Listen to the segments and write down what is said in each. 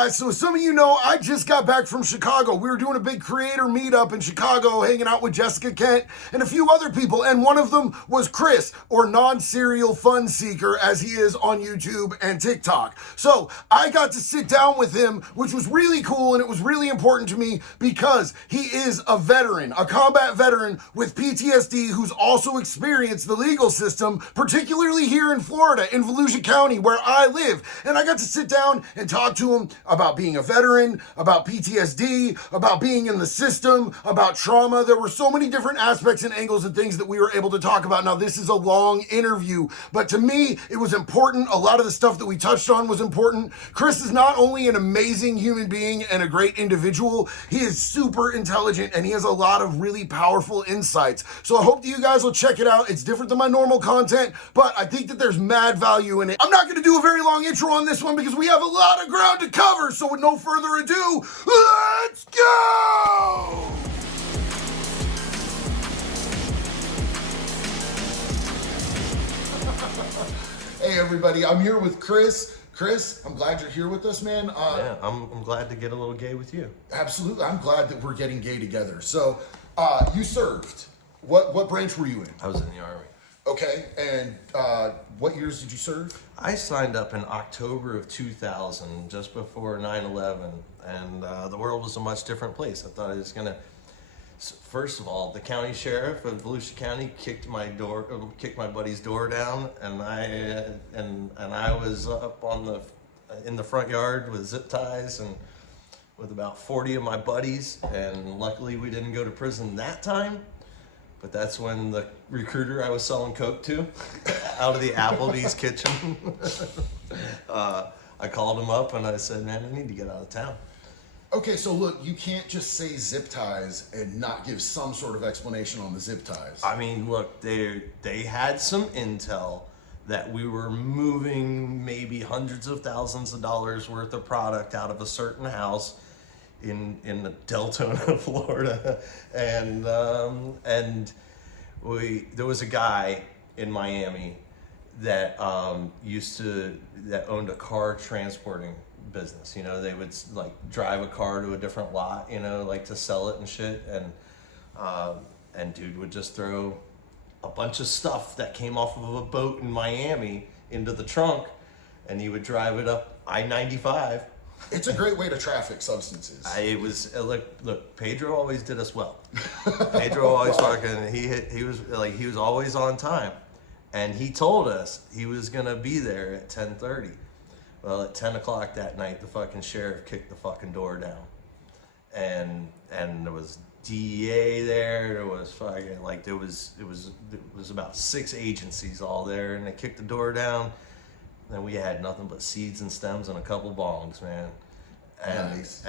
guys, so some of you know I just got back from Chicago. We were doing a big creator meetup in Chicago, hanging out with Jessica Kent and a few other people, and one of them was Chris, or Non-Serial Fun Seeker, as he is on YouTube and TikTok. So I got to sit down with him, which was really cool, and it was really important to me because he is a veteran, a combat veteran with PTSD who's also experienced the legal system, particularly here in Florida, in Volusia County, where I live. And I got to sit down and talk to him about being a veteran, about PTSD, about being in the system, about trauma. There were so many different aspects and angles and things that we were able to talk about. Now, this is a long interview, but to me, it was important. A lot of the stuff that we touched on was important. Chris is not only an amazing human being and a great individual, he is super intelligent and he has a lot of really powerful insights. So I hope that you guys will check it out. It's different than my normal content, but I think that there's mad value in it. I'm not going to do a very long intro on this one because we have a lot of ground to cover. So with no further ado, let's go! Hey everybody, I'm here with Chris. Chris, I'm glad you're here with us, man. Yeah, I'm glad to get a little gay with you. Absolutely, I'm glad that we're getting gay together. So, you served. What branch were you in? I was in the Army. Okay, and what years did you serve? I signed up in October of 2000, just before 9/11, and the world was a much different place. I thought I was gonna. First of all, the county sheriff of Volusia County kicked my buddy's door down, and I was up in the front yard with zip ties and with about 40 of my buddies, and luckily we didn't go to prison that time. But that's when the recruiter I was selling coke to, out of the Applebee's kitchen, I called him up and I said, "Man, I need to get out of town." Okay, so look, you can't just say zip ties and not give some sort of explanation on the zip ties. I mean, look, they had some intel that we were moving maybe hundreds of thousands of dollars worth of product out of a certain house in the Deltona, Florida, and there was a guy in Miami that that owned a car transporting business. You know, they would like drive a car to a different lot, you know, like to sell it and shit, and dude would just throw a bunch of stuff that came off of a boat in Miami into the trunk, and he would drive it up I-95. It's a great way to traffic substances. Look, Pedro always did us well. Pedro always fucking, he was always on time. And he told us he was gonna be there at 10:30. Well, at 10 o'clock that night, the fucking sheriff kicked the fucking door down. And there was DEA there, there was fucking, like, it was about 6 agencies all there, and they kicked the door down. And we had nothing but seeds and stems and a couple bongs, man. And nice.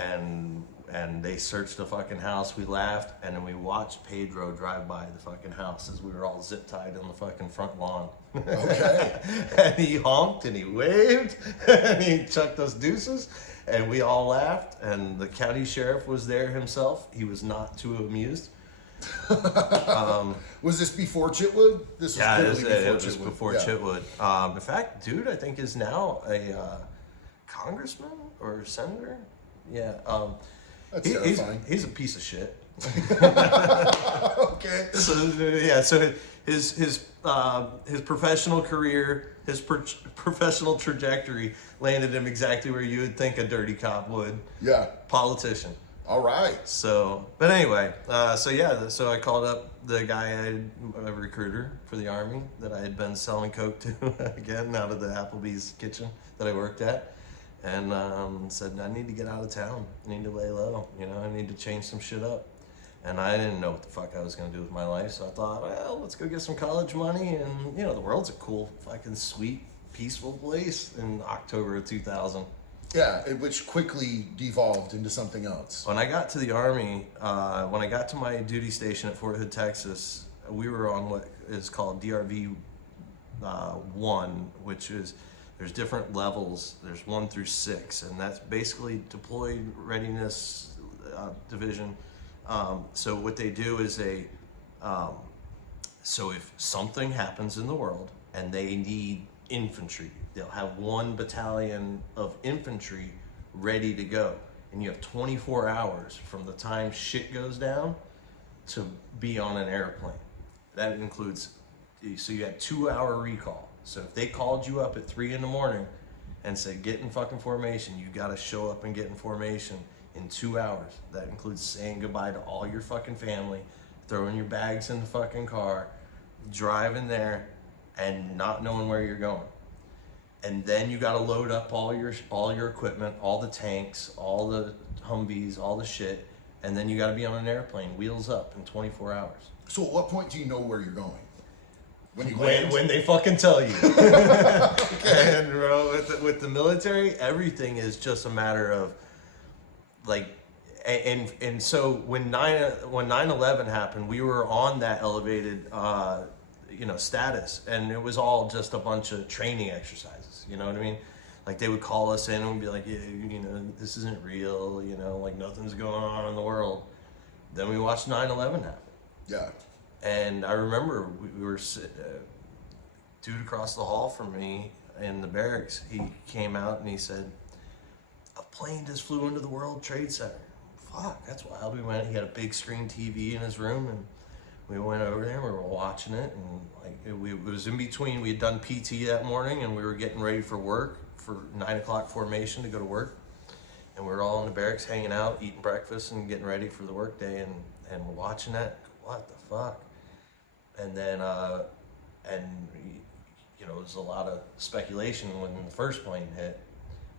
and they searched the fucking house. We laughed, and then we watched Pedro drive by the fucking house as we were all zip tied on the fucking front lawn. Okay. And he honked and he waved and he chucked us deuces, and we all laughed. And the county sheriff was there himself. He was not too amused. Was this before Chitwood? This was it was before Chitwood. In fact, dude, I think is now a congressman or senator. Yeah. That's terrifying. He's a piece of shit. Okay. So his professional career, his professional trajectory landed him exactly where you would think a dirty cop would. Yeah. Politician. All right. So, but anyway, so I called up the guy, a recruiter for the Army that I had been selling coke to again out of the Applebee's kitchen that I worked at, and said, I need to get out of town. I need to lay low. You know, I need to change some shit up. And I didn't know what the fuck I was going to do with my life, so I thought, well, let's go get some college money, and, you know, the world's a cool, fucking sweet, peaceful place in October of 2000. Yeah, which quickly devolved into something else. When I got to the Army, when I got to my duty station at Fort Hood, Texas, we were on what is called DRV 1, which is, there's different levels. There's 1 through 6, and that's basically deployed readiness division. So what they do is so if something happens in the world and they need infantry, they'll have 1 battalion of infantry ready to go. And you have 24 hours from the time shit goes down to be on an airplane. That includes, so you had 2-hour recall. So if they called you up at 3 in the morning and said, get in fucking formation, you gotta show up and get in formation in 2 hours. That includes saying goodbye to all your fucking family, throwing your bags in the fucking car, driving there, and not knowing where you're going. And then you got to load up all your equipment, all the tanks, all the Humvees, all the shit, and then you got to be on an airplane, wheels up, in 24 hours. So at what point do you know where you're going? When they fucking tell you. Okay. And bro, with the military, everything is just a matter of like, and so when 9/11 happened, we were on that elevated status, and it was all just a bunch of training exercises. You know what I mean? Like they would call us in and be like, yeah, this isn't real. Like nothing's going on in the world. Then we watched 9/11 happen. Yeah. And I remember we were dude across the hall from me in the barracks. He came out and he said, "A plane just flew into the World Trade Center." Fuck, that's wild. We went. He had a big screen TV in his room, and we went over there. We were watching it, and it was in between. We had done PT that morning, and we were getting ready for work for 9 o'clock formation to go to work. And we were all in the barracks, hanging out, eating breakfast, and getting ready for the work day. And we're watching that. What the fuck? And then, it was a lot of speculation when the first plane hit.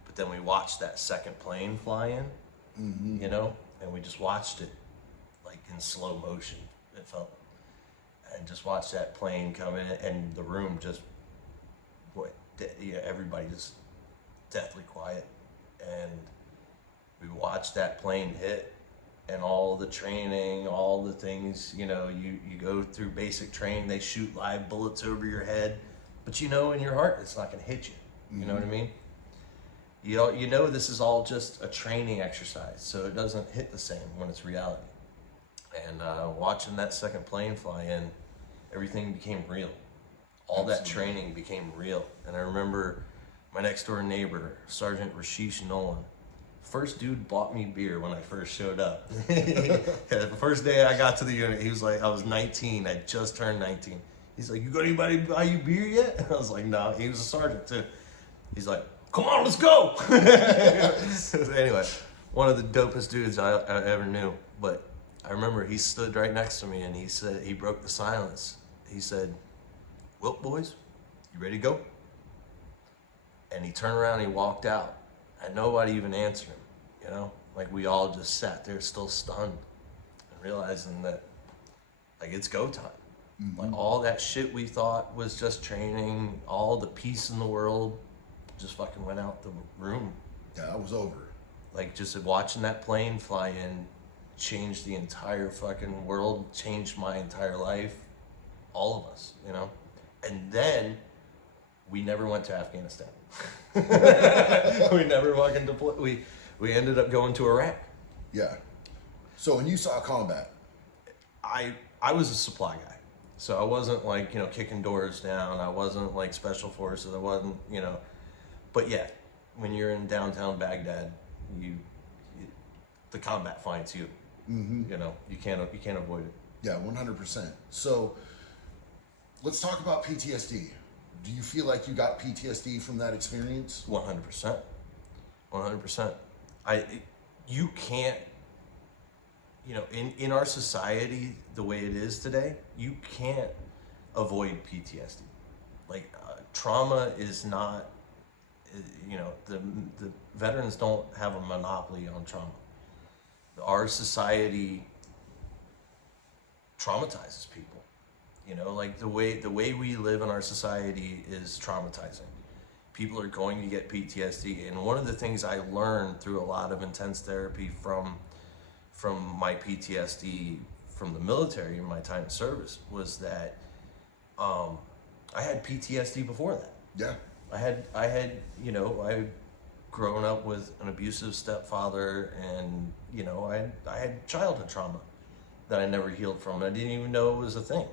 But then we watched that second plane fly in, and we just watched it like in slow motion. It felt, and just watched that plane come in, and the room just, everybody just deathly quiet, and we watched that plane hit, and all the training, all the things, you go through basic training. They shoot live bullets over your head, but in your heart it's not going to hit you. You know what I mean? This is all just a training exercise, so it doesn't hit the same when it's reality. And watching that second plane fly in, everything became real. All that training became real. And I remember my next door neighbor, Sergeant Rashish Nolan, first dude bought me beer when I first showed up. The first day I got to the unit, he was like, I was 19, I just turned 19. He's like, "You got anybody to buy you beer yet?" And I was like, "No." He was a sergeant too. He's like, "Come on, let's go." Anyway, one of the dopest dudes I ever knew. But I remember he stood right next to me, and he said, he broke the silence. He said, "Well, boys, you ready to go?" And he turned around and he walked out, and nobody even answered him, Like we all just sat there still stunned and realizing that like it's go time. Like all that shit we thought was just training, all the peace in the world just fucking went out the room. Yeah, it was over. Like just watching that plane fly in changed the entire fucking world, changed my entire life, all of us, And then we never went to Afghanistan. We never fucking deployed. We ended up going to Iraq. Yeah. So when you saw combat, I was a supply guy. So I wasn't like, kicking doors down. I wasn't like special forces. I wasn't, but yeah, when you're in downtown Baghdad, the combat finds you. You can't avoid it. Yeah, 100%. So let's talk about PTSD. Do you feel like you got PTSD from that experience? 100%. 100%. You can't, in our society, the way it is today, you can't avoid PTSD. Like, trauma is not, the veterans don't have a monopoly on trauma. Our society traumatizes people. Like the way we live in our society is traumatizing. People are going to get PTSD, and one of the things I learned through a lot of intense therapy from my PTSD from the military in my time in service was that I had PTSD before that. Yeah. I had I grown up with an abusive stepfather, and I had childhood trauma that I never healed from. I didn't even know it was a thing.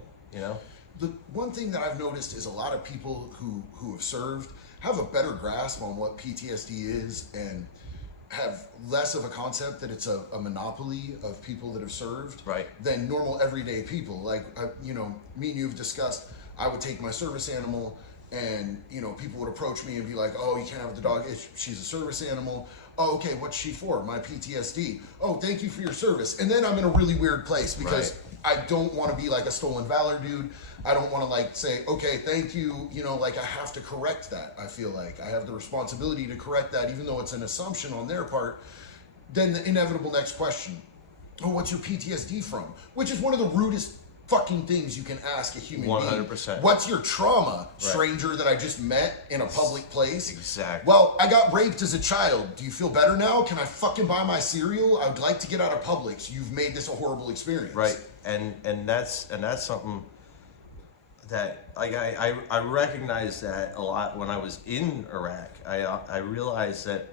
The one thing that I've noticed is a lot of people who have served have a better grasp on what PTSD is, and have less of a concept that it's a monopoly of people that have served Right. than normal everyday people. Like, you know, me and you have discussed, I would take my service animal and, you know, people would approach me and be like, oh, you can't have the dog. She's a service animal. Oh, okay, what's she for? My PTSD. Oh, thank you for your service. And then I'm in a really weird place because I don't want to be like a stolen valor dude. I don't want to like say, okay, thank you. You know, like I have to correct that. I feel like I have the responsibility to correct that, even though it's an assumption on their part. Then the inevitable next question, oh, what's your PTSD from? Which is one of the rudest fucking things you can ask a human being. 100%. What's your trauma, stranger that I just met in a public place? Exactly. Well, I got raped as a child. Do you feel better now? Can I fucking buy my cereal? I would like to get out of Publix. You've made this a horrible experience. Right. And that's something that like I recognized that a lot when I was in Iraq. I realized that,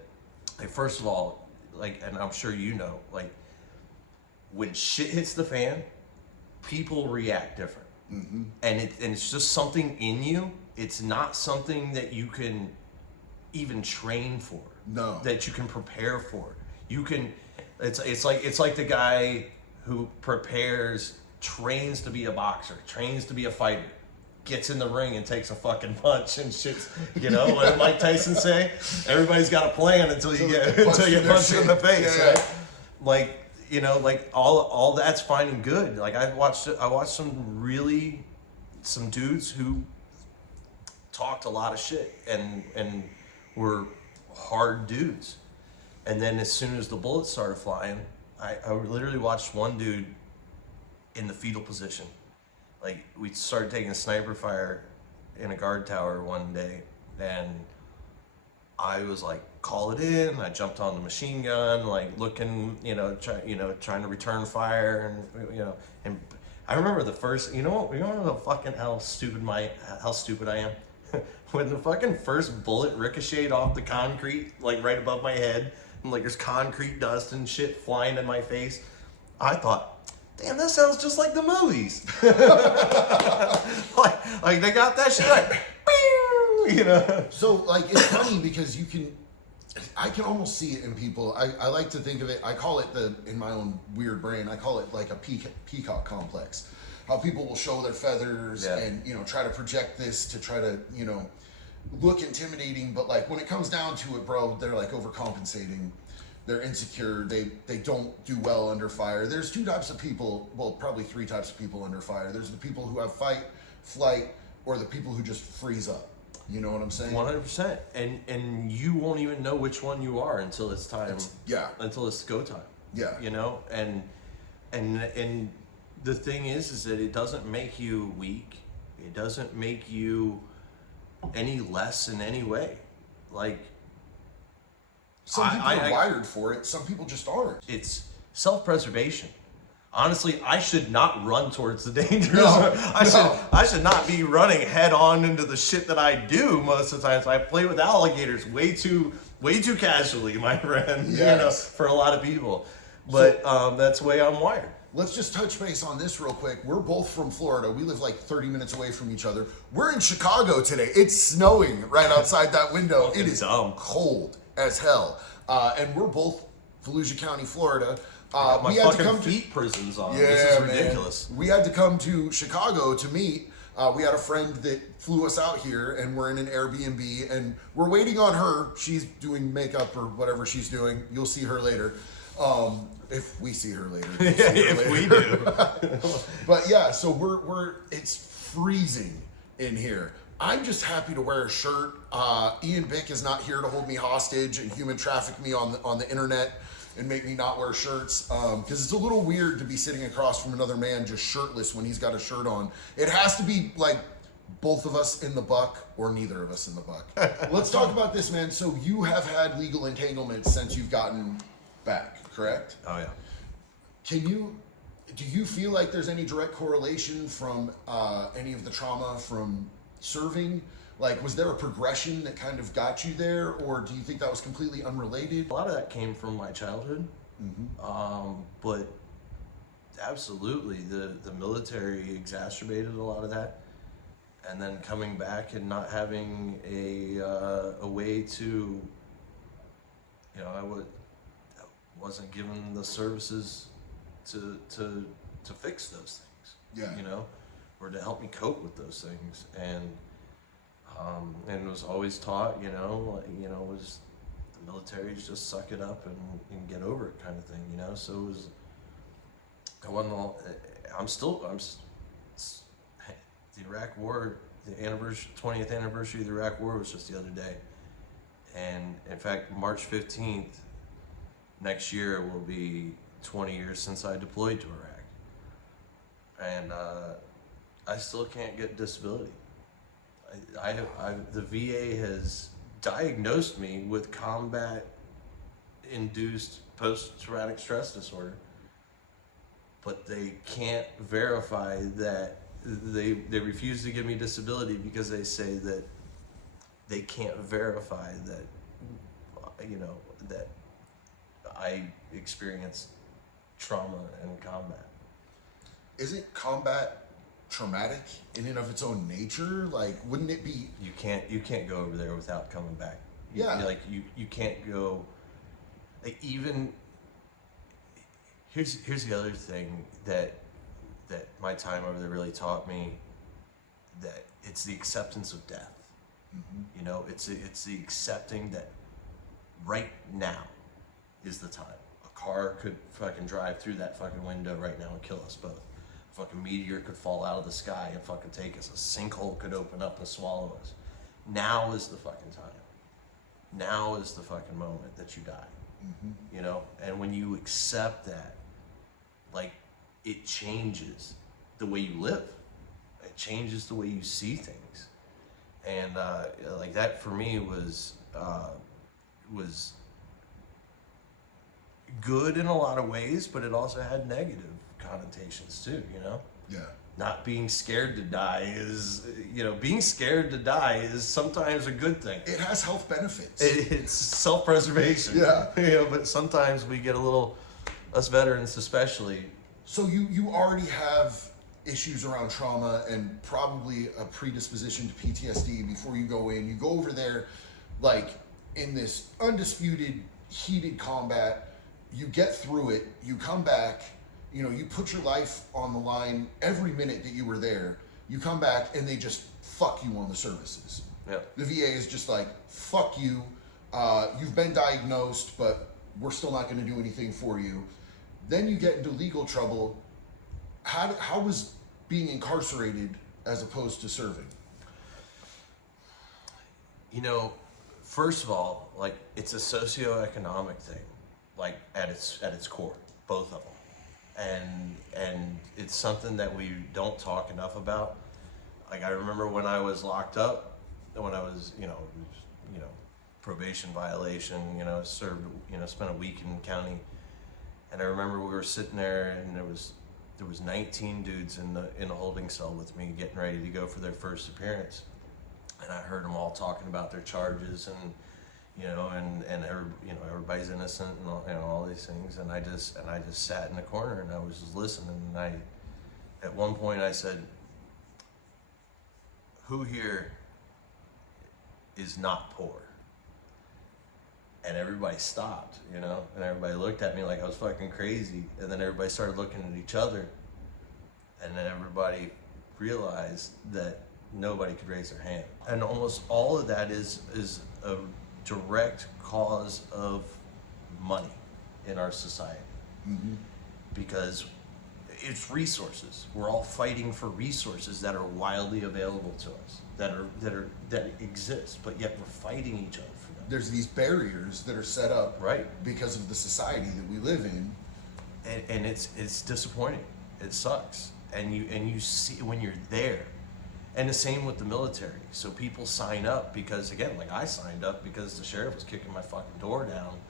like, first of all, like, and I'm sure you know, like, when shit hits the fan, people react different. Mm-hmm. And it's just something in you. It's not something that you can even train for. No. That you can prepare for. You can. It's like the guy who trains to be a boxer, trains to be a fighter, gets in the ring and takes a fucking punch and shit's, you know, what did Mike Tyson say? Everybody's got a plan until you get punched in the face, right? Like, you know, like all that's fine and good. Like I watched some dudes who talked a lot of shit and were hard dudes. And then as soon as the bullets started flying, I literally watched one dude in the fetal position. Like, we started taking sniper fire in a guard tower one day, and I was like, call it in. I jumped on the machine gun, like looking, trying to return fire, and and I remember the first, you know the fucking how stupid I am. When the fucking first bullet ricocheted off the concrete, like right above my head, and like there's concrete dust and shit flying in my face, I thought, damn, that sounds just like the movies. like they got that shit like, you know. So like it's funny because I can almost see it in people. I like to think of it, I call it in my own weird brain, I call it like a peacock complex. How people will show their feathers and, try to project this to try to, look intimidating. But like when it comes down to it, bro, they're like overcompensating. They're insecure. They don't do well under fire. There's two types of people, well, probably three types of people under fire. There's the people who have fight, flight, or the people who just freeze up. You know what I'm saying? 100%. And you won't even know which one you are until it's time. Until it's go time. Yeah. You know, and the thing is that it doesn't make you weak. It doesn't make you any less in any way. Like, some people are wired for it. Some people just aren't. It's self-preservation. Honestly, I should not run towards the danger. No, I should not be running head on into the shit that I do most of the time. So I play with alligators way too casually, my friend. Yes. For a lot of people. But that's the way I'm wired. Let's just touch base on this real quick. We're both from Florida. We live like 30 minutes away from each other. We're in Chicago today. It's snowing right outside that window. It is cold as hell. And we're both Volusia County, Florida. My fucking feet prisons on. Yeah, this is ridiculous. Man. We had to come to Chicago to meet. We had a friend that flew us out here, and we're in an Airbnb, and we're waiting on her. She's doing makeup or whatever she's doing. You'll see her later. If we see her later. If we do. But yeah, so it's freezing in here. I'm just happy to wear a shirt. Ian Bick is not here to hold me hostage and human traffic me on the internet and make me not wear shirts. Because it's a little weird to be sitting across from another man just shirtless when he's got a shirt on. It has to be like both of us in the buck or neither of us in the buck. Let's talk about this, man. So you have had legal entanglements since you've gotten back, correct? Oh yeah. Do you feel like there's any direct correlation from any of the trauma from serving? Like, was there a progression that kind of got you there, or do you think that was completely unrelated? A lot of that came from my childhood, but absolutely the military exacerbated a lot of that, and then coming back and not having a way to, wasn't given the services to fix those things. Yeah. You know, or to help me cope with those things. And was always taught, was the military's just suck it up and get over it kind of thing, So it was, I wasn't all, the Iraq War, the 20th anniversary of the Iraq War was just the other day. And in fact, March 15th next year will be 20 years since I deployed to Iraq. And I still can't get disability. The VA has diagnosed me with combat-induced post-traumatic stress disorder, but they can't verify that. They refuse to give me disability because they say that they can't verify that, that I experienced trauma in combat. Isn't combat traumatic in and of its own nature? Like, wouldn't it be? You can't go over there without coming back. Yeah. You can't go. Like, even here's the other thing that my time over there really taught me, that it's the acceptance of death. Mm-hmm. It's the accepting that right now is the time. A car could fucking drive through that fucking window right now and kill us both. A fucking meteor could fall out of the sky and fucking take us. A sinkhole could open up and swallow us. Now is the fucking time. Now is the fucking moment that you die. Mm-hmm. And when you accept that, like, it changes the way you live. It changes the way you see things. And like that for me was good in a lot of ways, but it also had negative connotations too, Yeah. Not being scared to die is, being scared to die is sometimes a good thing. It has health benefits. It's self-preservation. Yeah. But sometimes we get a little, us veterans especially. So you already have issues around trauma and probably a predisposition to PTSD before you go in. You go over there, like, in this undisputed, heated combat. You get through it. You come back. You put your life on the line every minute that you were there. You come back and they just fuck you on the services. Yeah. The VA is just like, fuck you. You've been diagnosed, but we're still not going to do anything for you. Then you get into legal trouble. How was being incarcerated as opposed to serving? First of all, like, it's a socioeconomic thing, like, at its core, both of them, and it's something that we don't talk enough about. Like, I remember when I was locked up, when I was, probation violation, served, spent a week in county. And I remember we were sitting there, and there was 19 dudes in a holding cell with me, getting ready to go for their first appearance. And I heard them all talking about their charges, and everybody's innocent, and all these things. And I just sat in the corner, and I was just listening. And at one point I said, "Who here is not poor?" And everybody stopped, and everybody looked at me like I was fucking crazy. And then everybody started looking at each other. And then everybody realized that nobody could raise their hand. And almost all of that is a direct cause of money in our society. Mm-hmm. Because it's resources. We're all fighting for resources that are wildly available to us, that exist, but yet we're fighting each other for them. There's these barriers that are set up, right, because of the society that we live in, and it's disappointing. It sucks, and you see when you're there, and the same with the military. So people sign up because, again, like, I signed up because the sheriff was kicking my fucking door down,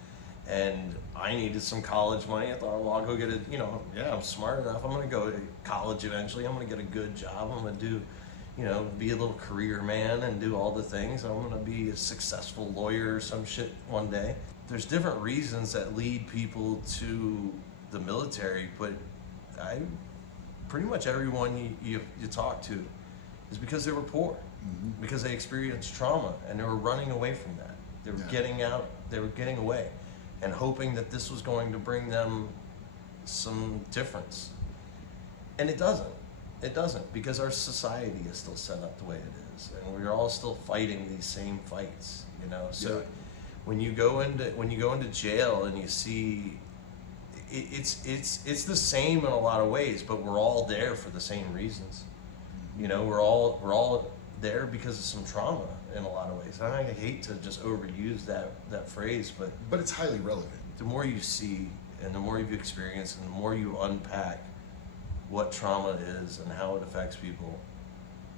and I needed some college money. I thought, well, I'll go get I'm smart enough. I'm gonna go to college eventually. I'm gonna get a good job. I'm gonna do, be a little career man and do all the things. I'm gonna be a successful lawyer or some shit one day. There's different reasons that lead people to the military, but pretty much everyone you talk to is because they were poor, mm-hmm. because they experienced trauma and they were running away from that. They were getting out. They were getting away. and hoping that this was going to bring them some difference. And it doesn't. It doesn't, because our society is still set up the way it is, and we're all still fighting these same fights, you know. So Yeah. when you go into jail and you see it's the same in a lot of ways, but we're all there for the same reasons. You know, we're all there because of some trauma in a lot of ways. I hate to just overuse that phrase, But it's highly relevant. the more you see and the more you've experienced and the more you unpack what trauma is and how it affects people,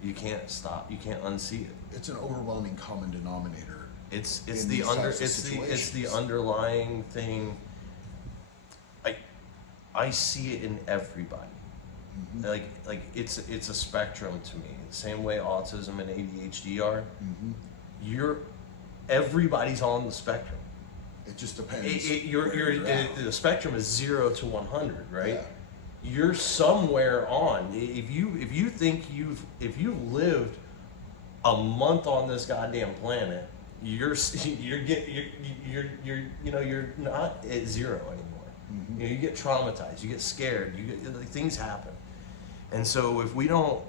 you can't unsee it. It's an overwhelming common denominator. It's in the these under types of it's the situations. underlying thing. I see it in everybody. Like it's a spectrum to me. The same way autism and ADHD are. Everybody's on the spectrum. It just depends. The spectrum is 0 to 100, right? Yeah. You're somewhere on. If you think you've lived a month on this goddamn planet, you're not at 0 anymore. You know, you get traumatized, you get scared, things happen. And so if we don't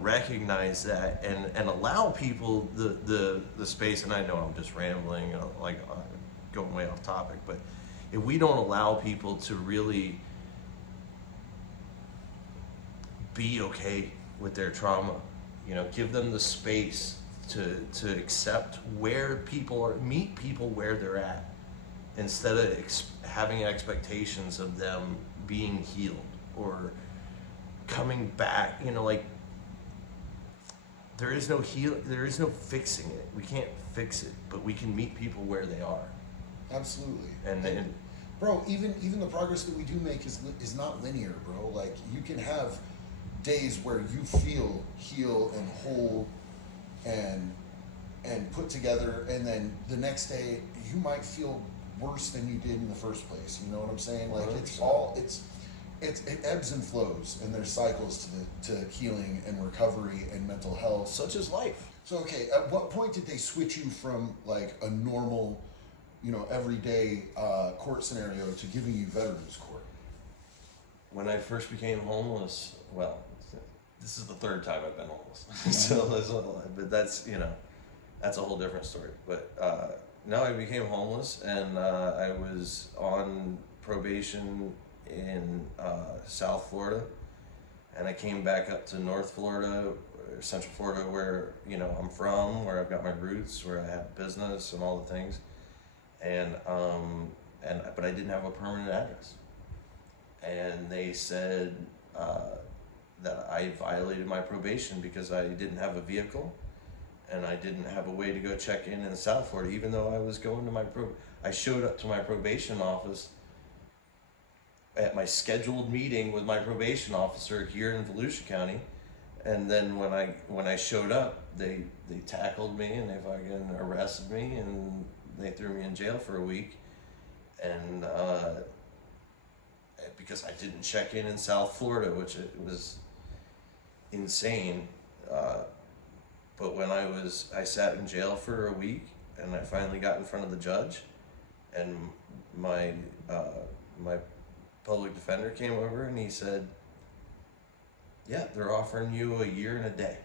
recognize that and allow people the space, and I know I'm just rambling, going way off topic, but if we don't allow people to really be okay with their trauma, you know, give them the space to accept where people are, meet people where they're at, instead of having expectations of them being healed or coming back, you know, like there is no fixing it. We can't fix it, but we can meet people where they are. Absolutely. And bro, even the progress that we do make is not linear, bro. Like, you can have days where you feel healed and whole and put together, and then the next day you might feel worse than you did in the first place. You know what I'm saying? Like, it ebbs and flows, and there's cycles to healing and recovery and mental health. such is life. So, okay, at what point did they switch you from like a normal, you know, everyday court scenario to giving you veterans court? When I first became homeless, well, this is the third time I've been homeless. But that's, you know, that's a whole different story. But no, I became homeless, and I was on probation in South Florida, and I came back up to North Florida, or Central Florida, where, you know, I'm from, where I've got my roots, where I have business and all the things, but I didn't have a permanent address, and they said that I violated my probation because I didn't have a vehicle, and I didn't have a way to go check in South Florida, even though I was going to I showed up to my probation office at my scheduled meeting with my probation officer here in Volusia County, and then when I showed up, they tackled me and they fucking arrested me and they threw me in jail for a week, and because I didn't check in South Florida, which it was insane. But when I sat in jail for a week, and I finally got in front of the judge, and my public defender came over and he said, "Yeah, they're offering you a year and a day."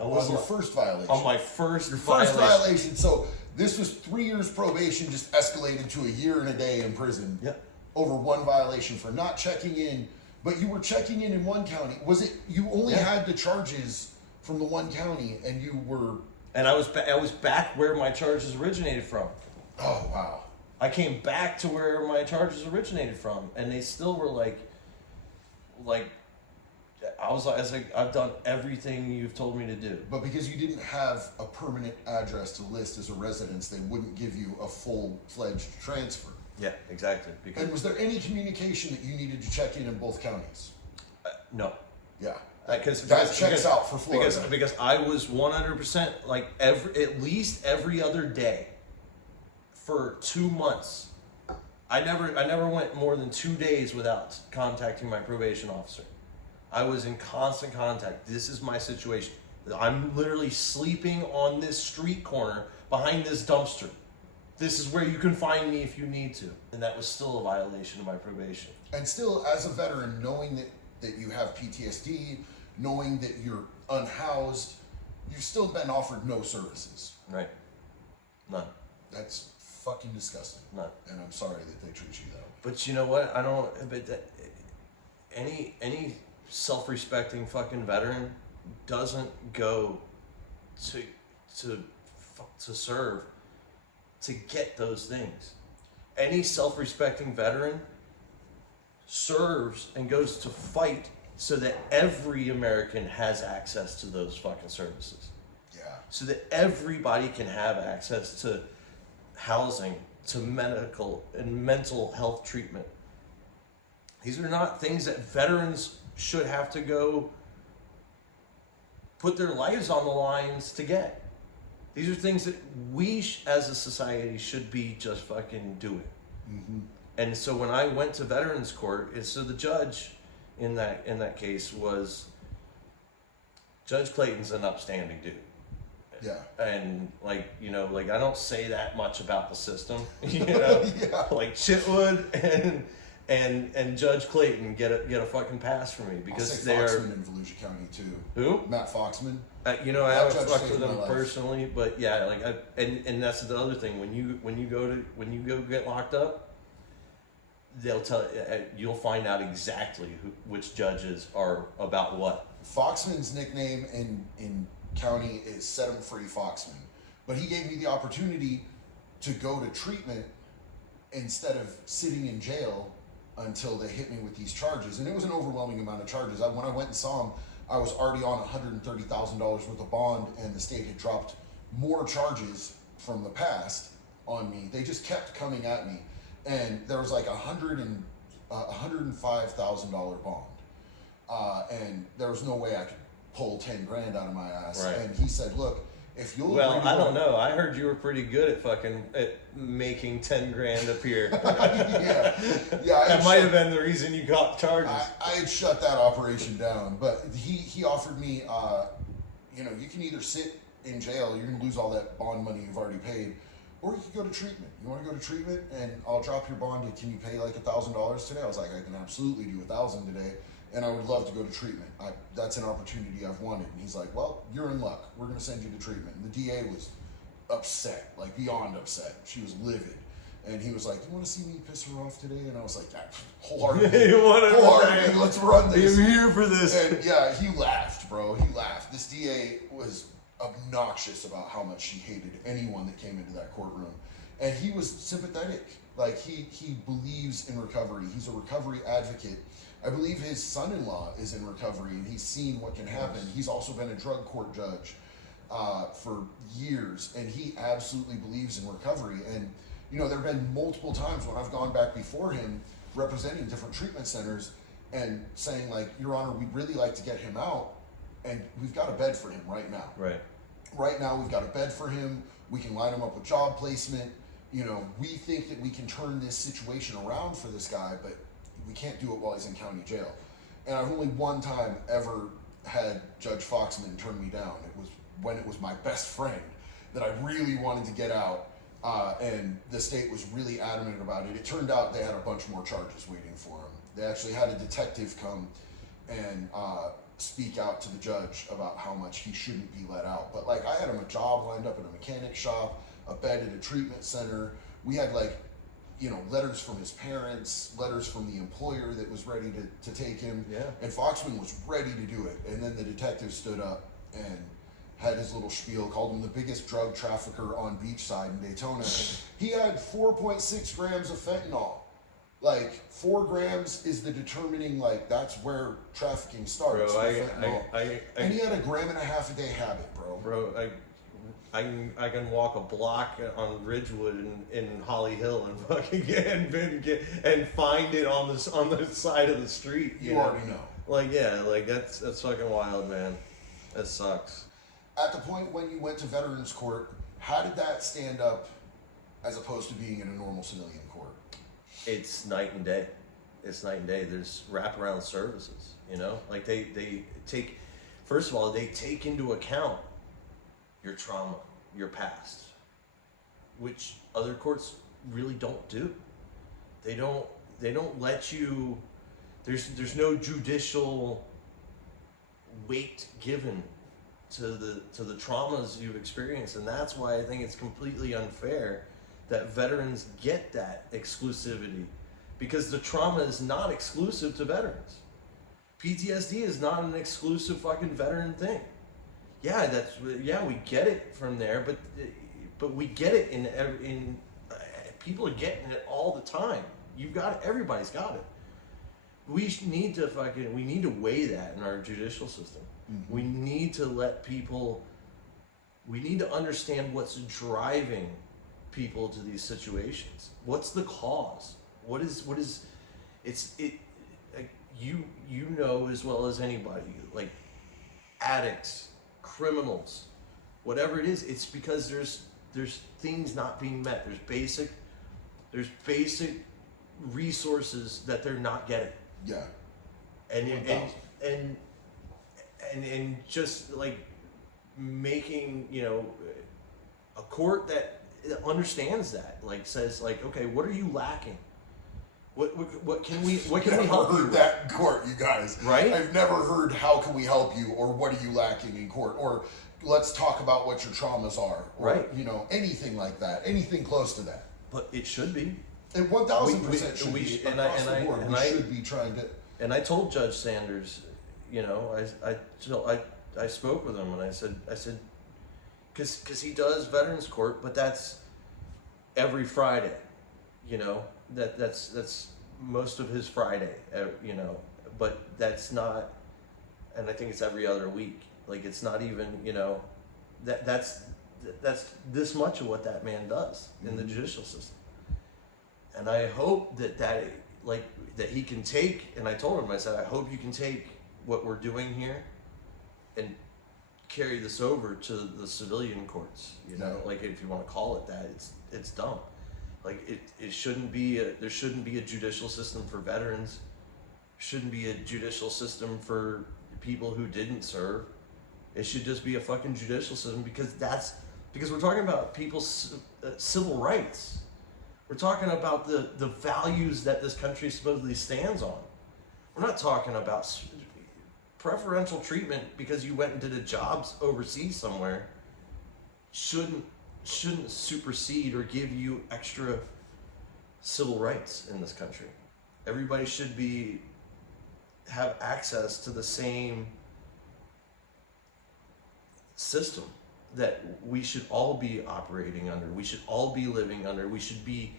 On your first violation. On my first Your first violation. So this was 3 years probation, just escalated to a year and a day in prison. Yep. Over one violation for not checking in. But you were checking in one county. Was it you only had the charges from the one county, and you were? And I was back where my charges originated from. Oh wow. I came back to where my charges originated from, and they still were like I was like, I've done everything you've told me to do. But because you didn't have a permanent address to list as a residence, they wouldn't give you a full-fledged transfer. Yeah, exactly. Because And was there any communication that you needed to check in both counties? no. Yeah. That checks out for Florida. Because I was 100% like at least every other day for 2 months. I never went more than 2 days without contacting my probation officer. I was in constant contact. This is my situation. I'm literally sleeping on this street corner behind this dumpster. this is where you can find me if you need to. And that was still a violation of my probation. And still, as a veteran, knowing that you have PTSD, knowing that you're unhoused, you've still been offered no services. Right. None. That's fucking disgusting. None. And I'm sorry that they treat you that way. But you know what? I don't. But any self-respecting fucking veteran doesn't go to serve to get those things. Any self-respecting veteran serves and goes to fight so that every American has access to those fucking services. Yeah. So that everybody can have access to housing, to medical and mental health treatment. These are not things that veterans should have to go put their lives on the lines to get. These are things that we as a society should be just fucking doing. Mm-hmm. And so when I went to Veterans Court, so the judge in that case was Judge Clayton's an upstanding dude. Yeah. And I don't say that much about the system, you know. Yeah. Like Chitwood and Judge Clayton get a fucking pass from me because I'll say they're Foxman in Volusia County too. Who? Matt Foxman. I That haven't judge fucked with saved my them life. personally, but yeah, and that's the other thing. When you go get locked up, they'll you'll find out exactly which judges are about what. Foxman's nickname in county is Set 'em Free Foxman, but he gave me the opportunity to go to treatment instead of sitting in jail until they hit me with these charges. And it was an overwhelming amount of charges. When I went and saw him, I was already on $130,000 worth of bond, and the state had dropped more charges from the past on me. They just kept coming at me, and there was like $105,000 bond, and there was no way I could pull 10 grand out of my ass. Right. And he said, "Look, if you'll Well, agree to I go-" don't know. I heard you were pretty good at making 10 grand appear. yeah, That might have been the reason you got charges. I had shut that operation down, but he offered me, you can either sit in jail, you're going to lose all that bond money you've already paid, or you can go to treatment. You want to go to treatment, and I'll drop your bond. Can you pay like $1,000 today? I was like, I can absolutely do $1,000 today, and I would love to go to treatment. That's an opportunity I've wanted. And he's like, well, you're in luck. We're going to send you to treatment. And the DA was upset, like beyond upset. She was livid. And he was like, you want to see me piss her off today? And I was like, wholeheartedly, let's run this. I'm here for this. And yeah, he laughed, bro. He laughed. This DA was obnoxious about how much he hated anyone that came into that courtroom. And he was sympathetic. Like, he believes in recovery. He's a recovery advocate. I believe his son-in-law is in recovery, and he's seen what can happen. He's also been a drug court judge for years, and he absolutely believes in recovery. And there have been multiple times when I've gone back before him representing different treatment centers and saying, like, Your Honor, we'd really like to get him out, and we've got a bed for him right now. Right. Right now, we've got a bed for him. We can line him up with job placement. We think that we can turn this situation around for this guy, but we can't do it while he's in county jail. And I've only one time ever had Judge Foxman turn me down. It was when it was my best friend that I really wanted to get out, and the state was really adamant about it. It turned out they had a bunch more charges waiting for him. They actually had a detective come and speak out to the judge about how much he shouldn't be let out. But like, I had him a job lined up in a mechanic shop, a bed at a treatment center. We had letters from his parents, letters from the employer that was ready to take him. Yeah. And Foxman was ready to do it. And then the detective stood up and had his little spiel, called him the biggest drug trafficker on Beachside in Daytona. He had 4.6 grams of fentanyl. Like, 4 grams is the determining, that's where trafficking starts. Bro, and he had a 1.5 gram a day habit, bro. Bro, I can walk a block on Ridgewood in Holly Hill and fucking and find it on the side of the street. You already know. That's fucking wild, man. That sucks. At the point when you went to Veterans Court, how did that stand up as opposed to being in a normal civilian court? It's night and day. It's night and day. There's wraparound services, Like they take, first of all, they take into account your trauma, your past. which other courts really don't do. They don't let you. There's no judicial weight given to the traumas you've experienced, and that's why I think it's completely unfair that veterans get that exclusivity, because the trauma is not exclusive to veterans. PTSD is not an exclusive fucking veteran thing. Yeah, we get it from there, but we get it in people are getting it all the time. You've got it. Everybody's got it. We need to weigh that in our judicial system. Mm-hmm. We need to let people. We need to understand what's driving people to these situations. What's the cause? What is you know as well as anybody, like addicts, criminals, whatever it is, it's because there's things not being met. There's basic resources that they're not getting. Yeah. And just like making, a court that understands that, like says like, okay, what are you lacking? What can we help you? I've never heard that in court, you guys. Right? I've never heard how can we help you, or what are you lacking in court, or let's talk about what your traumas are, or right? Anything like that, anything close to that. But it should be. It 1000% should be across the board. We should be trying to. And I told Judge Sanders, I spoke with him and I said, because he does Veterans Court, but that's every Friday, that's most of his Friday, but that's not, and I think it's every other week. Like it's not even, that's this much of what that man does in the judicial system. And I hope that he can take, and I told him, I said, I hope you can take what we're doing here and carry this over to the civilian courts, like if you want to call it that, it's dumb. Like it shouldn't be there shouldn't be a judicial system for veterans. Shouldn't be a judicial system for people who didn't serve. It should just be a fucking judicial system, because we're talking about people's civil rights. We're talking about the values that this country supposedly stands on. We're not talking about preferential treatment because you went and did a job overseas somewhere. Shouldn't supersede or give you extra civil rights in this country. Everybody should have access to the same system that we should all be operating under. We should all be living under. We should be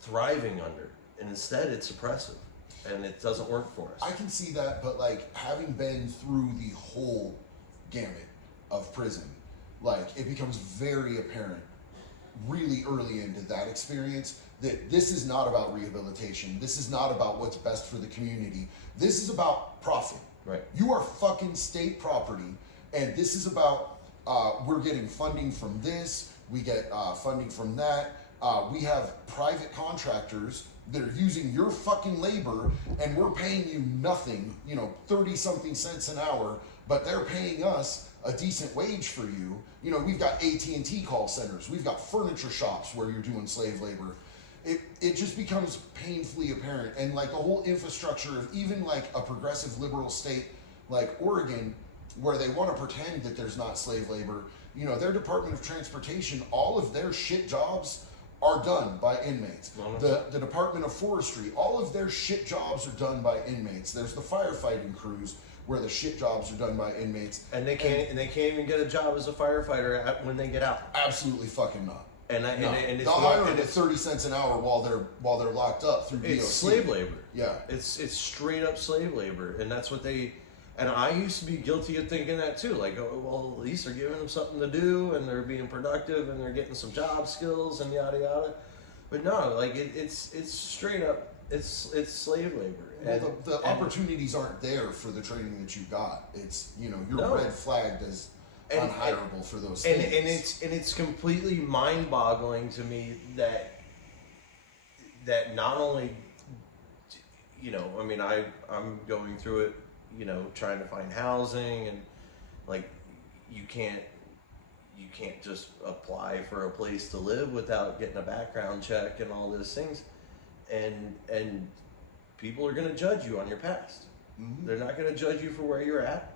thriving under. And instead, it's oppressive, and it doesn't work for us. I can see that, but like having been through the whole gamut of prison, like it becomes very apparent really early into that experience that this is not about rehabilitation. This is not about what's best for the community. This is about profit. Right. You are fucking state property, and this is about we're getting funding from this, we get funding from that. We have private contractors that are using your fucking labor, and we're paying you nothing, 30 something cents an hour, but they're paying us a decent wage for you. We've got AT&T call centers, we've got furniture shops where you're doing slave labor. It just becomes painfully apparent, and like the whole infrastructure of even like a progressive liberal state like Oregon, where they want to pretend that there's not slave labor, their Department of Transportation, all of their shit jobs are done by inmates. The Department of Forestry, all of their shit jobs are done by inmates. There's the firefighting crews where the shit jobs are done by inmates. And they can't even get a job as a firefighter when they get out. Absolutely fucking not. And they'll hire them at 30 cents an hour while they're locked up through DOC. It's slave labor. Yeah. It's straight up slave labor, and that's what they. And I used to be guilty of thinking that too. Like, oh, well, at least they're giving them something to do, and they're being productive, and they're getting some job skills, and yada yada. But no, like it's straight up. It's slave labor. Well, the opportunities aren't there for the training that you got. It's you're red flagged as unhireable for those things. And it's completely mind-boggling to me that not only I'm going through it, trying to find housing, and like you you can't just apply for a place to live without getting a background check and all those things, and people are going to judge you on your past. They're not going to judge you for where you're at.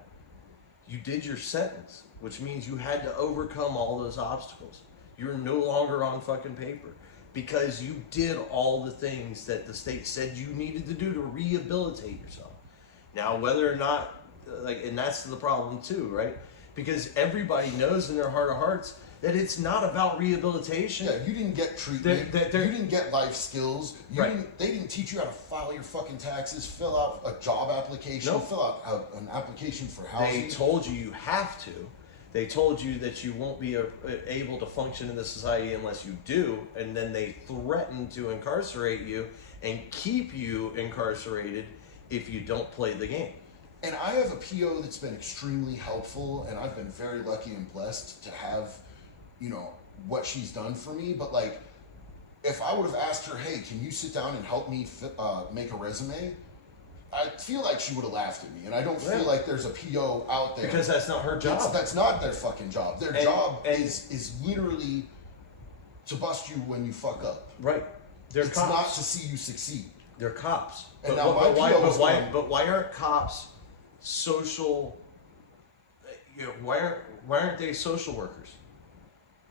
You did your sentence, which means you had to overcome all those obstacles. You're no longer on fucking paper because you did all the things that the state said you needed to do to rehabilitate yourself. Now, whether or not, and that's the problem too, right? Because everybody knows in their heart of hearts that it's not about rehabilitation. Yeah, you didn't get treatment. You didn't get life skills. They didn't teach you how to file your fucking taxes, fill out a job application, fill out an application for housing. They told you have to. They told you that you won't be able to function in the society unless you do, and then they threatened to incarcerate you and keep you incarcerated if you don't play the game. And I have a PO that's been extremely helpful, and I've been very lucky and blessed to have, what she's done for me. But like, if I would have asked her, hey, can you sit down and help me make a resume? I feel like she would have laughed at me, and I don't feel like there's a PO out there. Because that's not her job. That's not their fucking job. Their job is literally to bust you when you fuck up. Right. It's not to see you succeed. They're cops. And but why aren't cops social? Why aren't they social workers?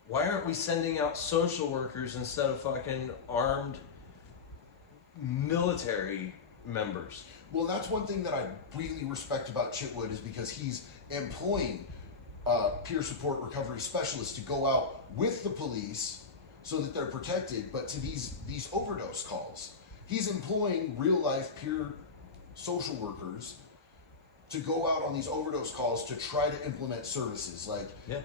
Why aren't we sending out social workers instead of fucking armed military members? Well, that's one thing that I really respect about Chitwood, is because he's employing peer support recovery specialists to go out with the police so that they're protected, but to these overdose calls. He's employing real life peer social workers to go out on these overdose calls to try to implement services,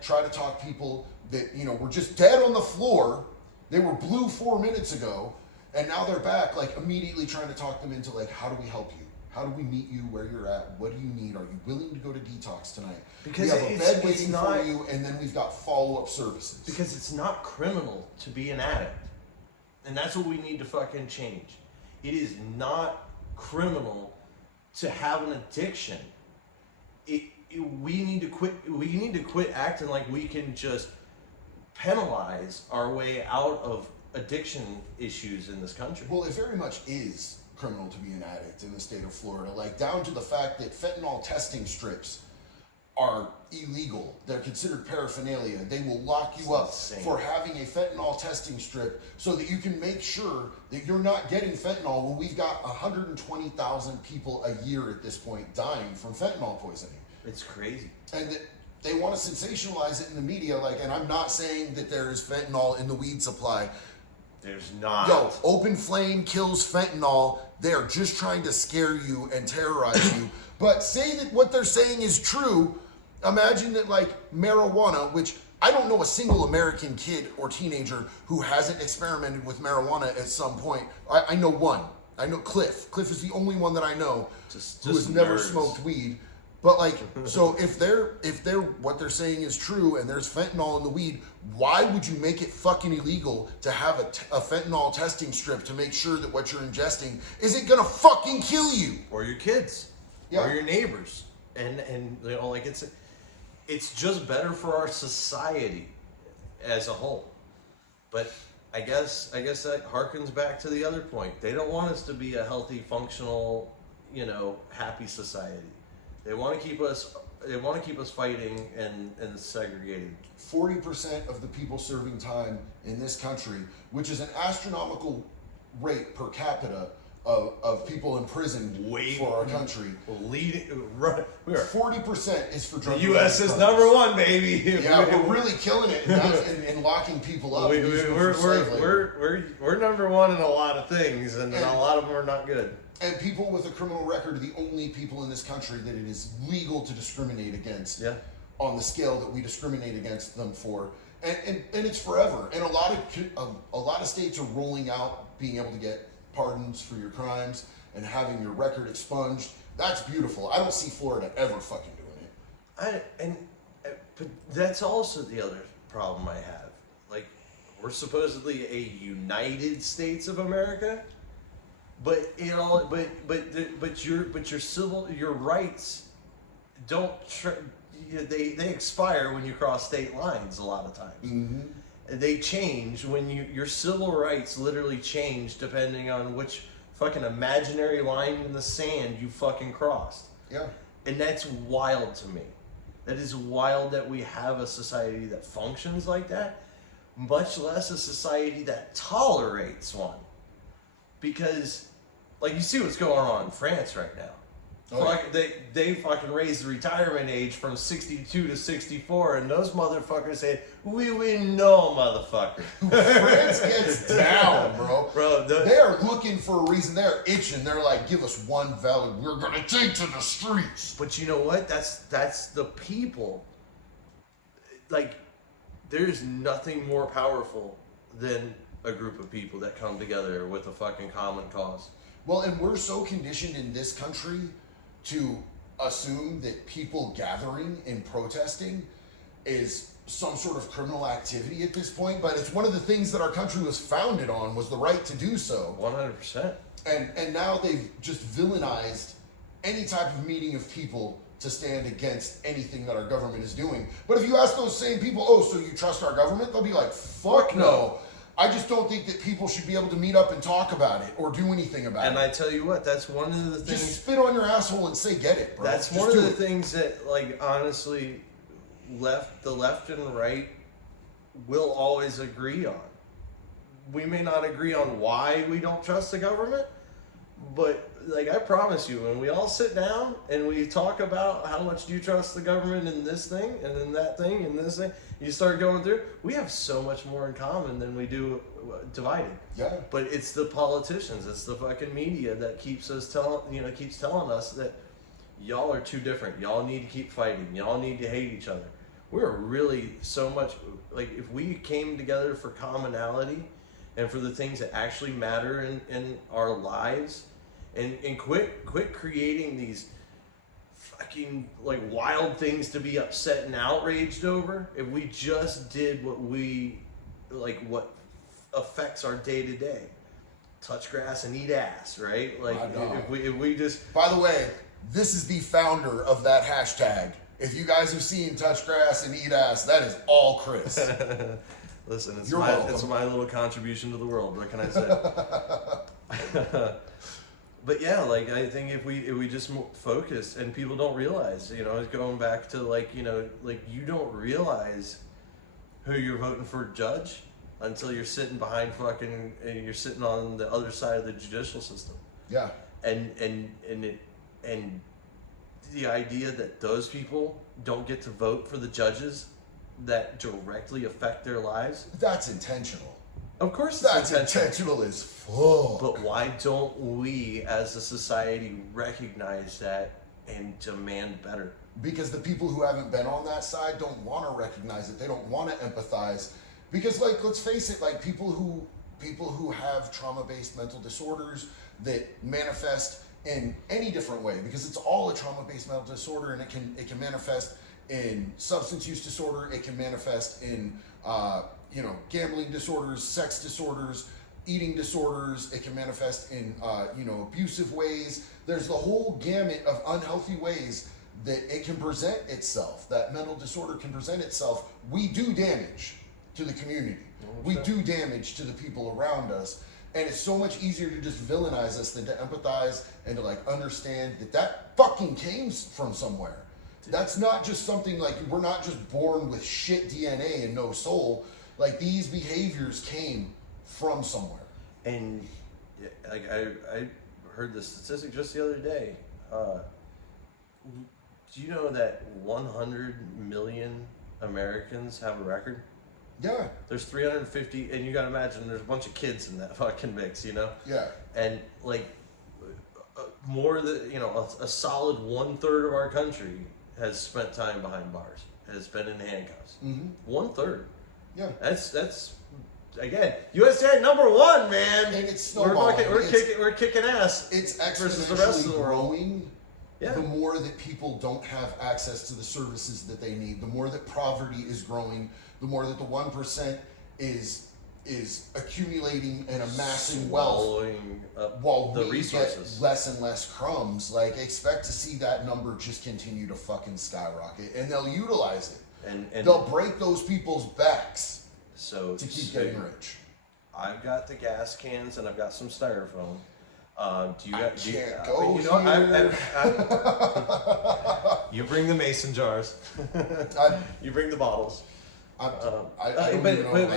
try to talk people that, were just dead on the floor. They were blue 4 minutes ago, and now they're back, immediately trying to talk them into, how do we help you? How do we meet you where you're at? What do you need? Are you willing to go to detox tonight? Because we have a bed waiting for you, and then we've got follow-up services. Because it's not criminal to be an addict. And that's what we need to fucking change. It is not criminal to have an addiction. We need to quit. We need to quit acting like we can just penalize our way out of addiction issues in this country. Well, it very much is criminal to be an addict in the state of Florida, down to the fact that fentanyl testing strips are illegal. They're considered paraphernalia. They will lock you up for having a fentanyl testing strip so that you can make sure that you're not getting fentanyl when we've got 120,000 people a year at this point dying from fentanyl poisoning. It's crazy. And they want to sensationalize it in the media, and I'm not saying that there is fentanyl in the weed supply. There's not. Yo, open flame kills fentanyl. They're just trying to scare you and terrorize you. But say that what they're saying is true. Imagine that, marijuana, which I don't know a single American kid or teenager who hasn't experimented with marijuana at some point. I know one. I know Cliff. Cliff is the only one that I know who has never smoked weed. But so if they're what they're saying is true and there's fentanyl in the weed, why would you make it fucking illegal to have a fentanyl testing strip to make sure that what you're ingesting isn't gonna fucking kill you or your kids or your neighbors? And it's just better for our society as a whole. But I guess that harkens back to the other point. They don't want us to be a healthy, functional, happy society. They want to keep us fighting and segregated. 40% of the people serving time in this country, which is an astronomical rate per capita of people in prison for our country. We are 40% is for drug. The U.S. is number one, baby. Yeah, we're really killing it and locking people up. We're number one in a lot of things, and a lot of them are not good. And people with a criminal record are the only people in this country that it is legal to discriminate against on the scale that we discriminate against them for. And it's forever. And a lot of states are rolling out being able to get pardons for your crimes and having your record expunged. That's beautiful. I don't see Florida ever fucking doing it. But that's also the other problem I have. We're supposedly a United States of America. But your rights don't they expire when you cross state lines a lot of times. Mm-hmm. They change when your civil rights literally change depending on which fucking imaginary line in the sand you fucking crossed. Yeah. And that's wild to me. That is wild that we have a society that functions like that, much less a society that tolerates one. Because, like, you see what's going on in France right now. Oh, yeah. They fucking raised the retirement age from 62 to 64, and those motherfuckers say, we know, motherfucker. France gets down, bro. Bro, they are looking for a reason. They're itching. They're like, give us one valid. We're gonna take to the streets. But you know what? That's the people. Like, there's nothing more powerful than a group of people that come together with a fucking common cause. Well, and we're so conditioned in this country to assume that people gathering and protesting is some sort of criminal activity at this point, but it's one of the things that our country was founded on, was the right to do so. 100%. And now they've just villainized any type of meeting of people to stand against anything that our government is doing. But if you ask those same people, oh, so you trust our government? They'll be like, fuck no. I just don't think that people should be able to meet up and talk about it or do anything about it. And I tell you what, that's one of the things. Just spit on your asshole and say, get it, bro. That's just one of the it. things that, like, honestly, the left and right will always agree on. We may not agree on why we don't trust the government, but, like, I promise you, when we all sit down and we talk about how much do you trust the government in this thing and in that thing and this thing, you start going through, we have so much more in common than we do divided. Yeah. But it's the politicians, it's the fucking media that keeps telling us that y'all are too different. Y'all need to keep fighting. Y'all need to hate each other. We're really so much, like, if we came together for commonality and for the things that actually matter in our lives, and quit creating these fucking, like, wild things to be upset and outraged over. If we just did what affects our day to day, touch grass and eat ass, right? Like, if we just. By the way, this is the founder of that hashtag. If you guys have seen touch grass and eat ass, that is all Chris. Listen, it's welcome. my little contribution to the world. What can I say? But yeah, like, I think if we just focus, and people don't realize, going back to, like, you don't realize who you're voting for judge until you're sitting you're sitting on the other side of the judicial system. Yeah. And the idea that those people don't get to vote for the judges that directly affect their lives. That's intentional. Of course That's intentional as fuck. But why don't we as a society recognize that and demand better? Because the people who haven't been on that side don't want to recognize it. They don't want to empathize. Because, like, let's face it, like, people who have trauma-based mental disorders that manifest in any different way, because it's all a trauma-based mental disorder, and it can manifest in substance use disorder, it can manifest in gambling disorders, sex disorders, eating disorders, it can manifest in abusive ways. There's the whole gamut of unhealthy ways that it can present itself, that mental disorder can present itself. We do damage to the community. We do damage to the people around us. And it's so much easier to just villainize us than to empathize and to, like, understand that fucking came from somewhere. That's not just something, like, we're not just born with shit DNA and no soul. Like, these behaviors came from somewhere. And, like, I heard this statistic just the other day. Do you know that 100 million Americans have a record? Yeah. There's 350, and you gotta imagine there's a bunch of kids in that fucking mix, Yeah. And, like, more than, a solid 1/3 of our country has spent time behind bars, has been in handcuffs. Mm-hmm. 1/3. Yeah. That's again, USA #1, man. And it's snowballing. We're kicking ass. It's versus the rest of the exponentially world. growing. Yeah. The more that people don't have access to the services that they need, the more that poverty is growing, the more that the 1% is is accumulating and amassing wealth Swallowing up while the we resources. get less and less crumbs. Like, expect to see that number just continue to fucking skyrocket, and they'll utilize it. And They'll break those people's backs so to keep getting rich. I've got the gas cans and I've got some styrofoam. Do you I got? can't go you know, here. you bring the mason jars. You bring the bottles. I don't but even know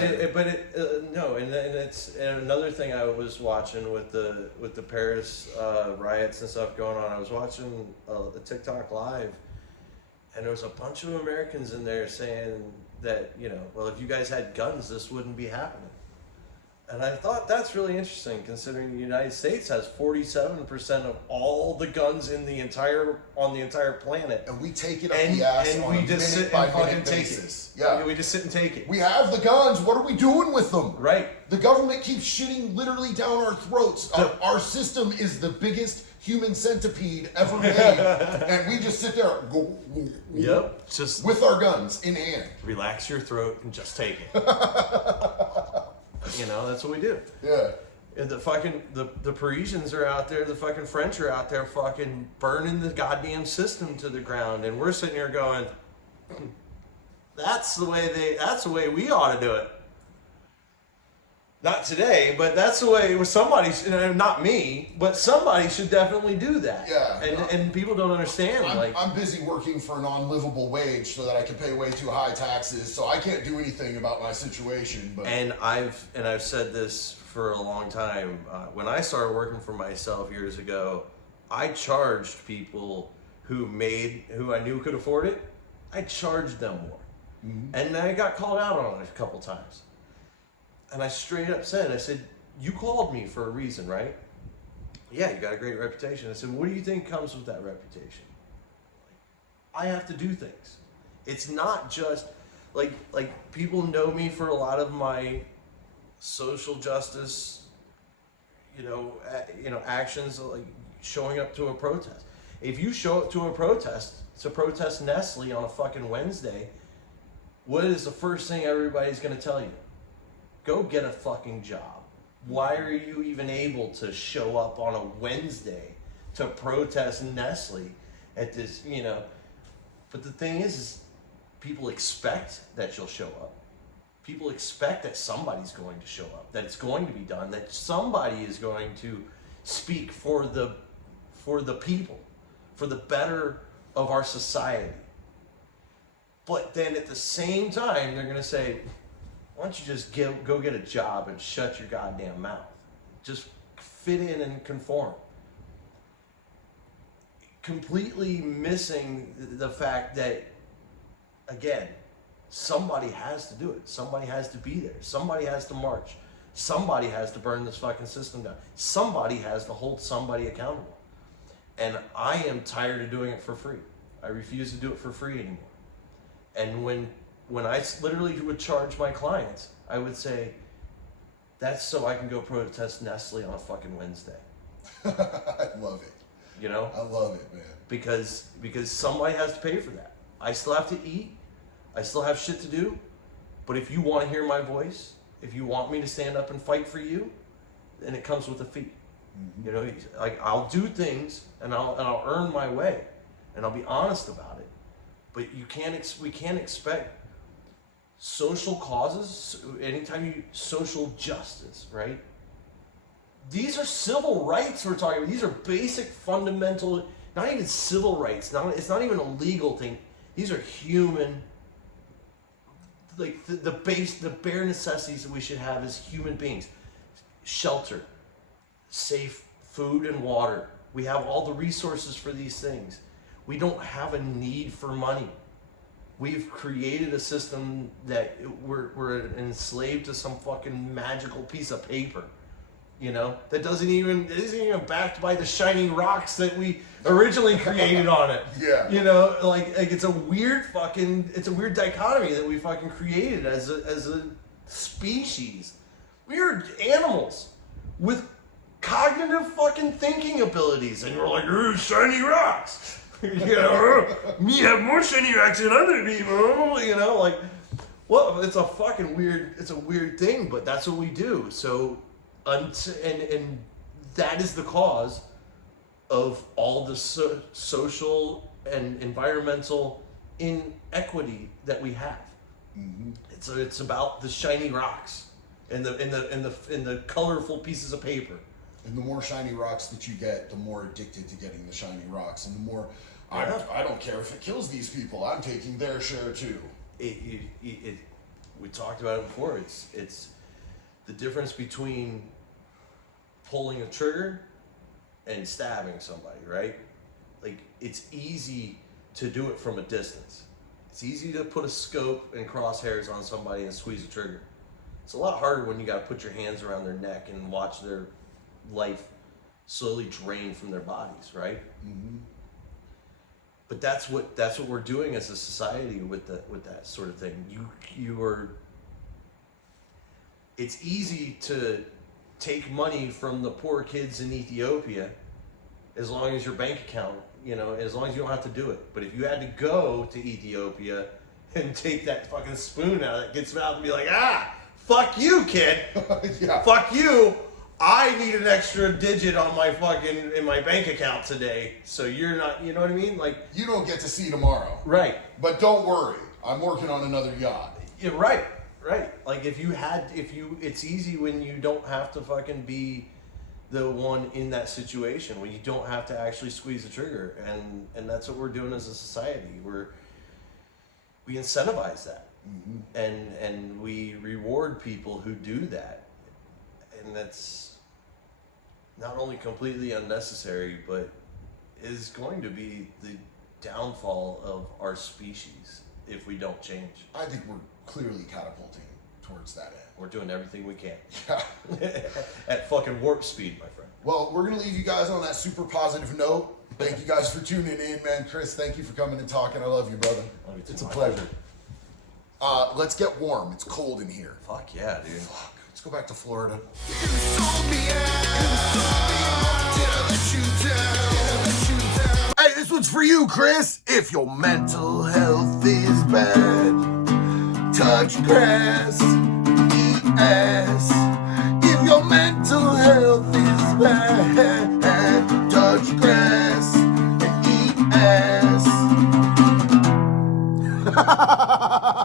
no, and it's and another thing I was watching with the Paris riots and stuff going on. I was watching the TikTok live, and there was a bunch of Americans in there saying that, you know, well, if you guys had guns, this wouldn't be happening. And I thought that's really interesting, considering the United States has 47% of all the guns on the entire planet. and we take it up the ass and on we a just sit minute by and fucking minute take basis. it. Yeah. We just sit and take it. We have the guns. What are we doing with them? Right. The government keeps shitting literally down our throats. Our system is the biggest human centipede ever made, and we just sit there Yep. Just with our guns in hand. relax your throat and just take it. You know, that's what we do. Yeah. And the Parisians are out there, the fucking French are out there fucking burning the goddamn system to the ground, and we're sitting here going, that's the way we ought to do it. Not today, but that's the way it was. Somebody, not me, but somebody should definitely do that. Yeah. And people don't understand. I'm busy working for an unlivable wage so that I can pay way too high taxes, so I can't do anything about my situation. But And I've said this for a long time. When I started working for myself years ago, I charged people who I knew could afford it. I charged them more, and I got called out on it a couple times. And I straight up said, I said, you called me for a reason, right? Yeah, you got a great reputation. I said, what do you think comes with that reputation? I have to do things. It's not just like people know me for a lot of my social justice, actions, like showing up to a protest. If you show up to a protest to protest Nestle on a fucking Wednesday, what is the first thing everybody's going to tell you? Go get a fucking job. Why are you even able to show up on a Wednesday to protest Nestle at this, But the thing is people expect that you'll show up. People expect that somebody's going to show up, that it's going to be done, that somebody is going to speak for the people, for the better of our society. But then at the same time, they're going to say, why don't you just go get a job and shut your goddamn mouth? Just fit in and conform. Completely missing the fact that, again, somebody has to do it. Somebody has to be there. Somebody has to march. Somebody has to burn this fucking system down. Somebody has to hold somebody accountable. And I am tired of doing it for free. I refuse to do it for free anymore. And when I literally would charge my clients, I would say, that's so I can go protest Nestle on a fucking Wednesday. I love it. I love it, man. Because somebody has to pay for that. I still have to eat. I still have shit to do. But if you want to hear my voice, if you want me to stand up and fight for you, then it comes with a fee. Like, I'll do things and I'll earn my way, and I'll be honest about it. But we can't expect social causes, social justice, right? These are civil rights we're talking about. These are basic, fundamental, not even civil rights. It's not even a legal thing. These are human, like the bare necessities that we should have as human beings. Shelter, safe food and water. We have all the resources for these things. We don't have a need for money. We've created a system that we're enslaved to some fucking magical piece of paper, that isn't even backed by the shiny rocks that we originally created on it. Yeah. Like it's a weird dichotomy that we fucking created as a species. We are animals with cognitive fucking thinking abilities, and we're like, shiny rocks. Me have more shiny rocks than other people, like, Well, it's a fucking weird. It's a weird thing, but that's what we do. So, and that is the cause of all the social and environmental inequity that we have. Mm-hmm. It's about the shiny rocks and the colorful pieces of paper. And the more shiny rocks that you get, the more addicted to getting the shiny rocks, and the more Yeah. I don't care if it kills these people. I'm taking their share too. We talked about it before. It's the difference between pulling a trigger and stabbing somebody, right? Like, it's easy to do it from a distance. It's easy to put a scope and crosshairs on somebody and squeeze a trigger. It's a lot harder when you got to put your hands around their neck and watch their life slowly drain from their bodies, right? Mm-hmm. But that's what we're doing as a society with that sort of thing. It's easy to take money from the poor kids in Ethiopia as long as your bank account, as long as you don't have to do it. But if you had to go to Ethiopia and take that fucking spoon out of that kid's mouth and be like, fuck you, kid. Yeah. Fuck you. I need an extra digit on in my bank account today. So you're not, you know what I mean? Like, You don't get to see tomorrow. right. But don't worry, I'm working on another yacht. Yeah, right. Like, it's easy when you don't have to fucking be the one in that situation, when you don't have to actually squeeze the trigger. And that's what we're doing as a society. We incentivize that. Mm-hmm. And we reward people who do that. And that's not only completely unnecessary, but is going to be the downfall of our species if we don't change. I think we're clearly catapulting towards that end. We're doing everything we can. Yeah. At fucking warp speed, my friend. Well, we're going to leave you guys on that super positive note. Thank you guys for tuning in, man. Chris, thank you for coming and talking. I love you, brother. Love you too, It's a my pleasure. friend. Let's get warm. It's cold in here. Fuck yeah, dude. Fuck. Let's go back to Florida. You sold me out. Did I let you down? Did I let you down? Hey, this one's for you, Chris. If your mental health is bad, touch grass.